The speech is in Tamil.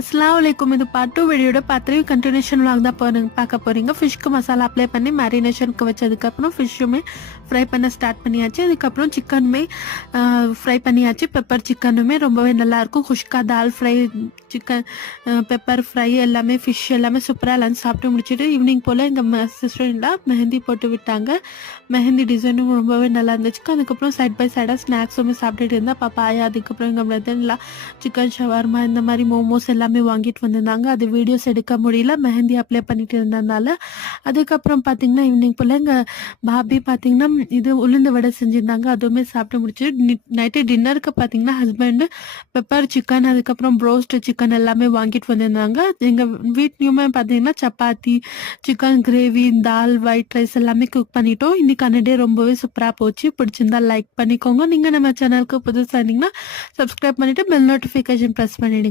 அஸ்ஸலாமு அலைக்கும். இது பார்ட் 2 வீடியோட பார்ட் 3 கன்டினியூஷன் vlog தான் பார்க்க போறீங்க. ஃபிஷ்க்கு மசாலா அப்ளை பண்ணி மேரினேஷனுக்கு வச்சதுக்கப்புறம் ஃபிஷ்ஷுமே ஃப்ரை பண்ண ஸ்டார்ட் பண்ணியாச்சு. அதுக்கப்புறம் சிக்கனுமே ஃப்ரை பண்ணியாச்சு. பெப்பர் சிக்கனுமே ரொம்பவே நல்லாயிருக்கும். குஷ்கா தால் ஃப்ரை, சிக்கன் பெப்பர் ஃப்ரை எல்லாமே, ஃபிஷ் எல்லாமே சூப்பராக லஞ்ச் சாப்பிட்டு முடிச்சுட்டு ஈவினிங் போல் எங்கள் சிஸ்டர்லாம் மெஹந்தி போட்டு விட்டாங்க. மெஹந்தி டிசைனும் ரொம்பவே நல்லா இருந்துச்சு. அதுக்கப்புறம் சைட் பை சைடாக ஸ்நாக்ஸுமே சாப்பிட்டுட்டு இருந்தால் பப்பாயா, அதுக்கப்புறம் எங்கள் பிரதர்லாம் சிக்கன் ஷவர்மா இந்த மாதிரி மோமோஸ் எல்லாமே வாங்கிட்டு வந்திருந்தாங்க. அது வீடியோஸ் எடுக்க முடியல, மெஹந்தி அப்ளை பண்ணிட்டு இருந்ததுனால. அதுக்கப்புறம் பார்த்தீங்கன்னா ஈவினிங் போல் எங்கள் பாபி பார்த்தீங்கன்னா இது உளுந்து வடை செஞ்சுருந்தாங்க. அதுவுமே சாப்பிட்டு முடிச்சு நைட்டு டின்னருக்கு பார்த்தீங்கன்னா ஹஸ்பண்டு பெப்பர் சிக்கன், அதுக்கப்புறம் ப்ரோஸ்ட் சிக்கன் எல்லாமே வாங்கிட்டு வந்திருந்தாங்க. எங்கள் வீட்லேயுமே பார்த்தீங்கன்னா சப்பாத்தி, சிக்கன் கிரேவி, தால், ஒயிட் ரைஸ் எல்லாமே குக் பண்ணிட்டோம். இன்னைக்கான டே ரொம்பவே சூப்பராக போச்சு. பிடிச்சிருந்தா லைக் பண்ணிக்கோங்க. நீங்கள் நம்ம சேனலுக்கு புதுசாக இருந்தீங்கன்னா சப்ஸ்கிரைப் பண்ணிவிட்டு பெல் நோட்டிஃபிகேஷன் ப்ரெஸ் பண்ணிடுங்க.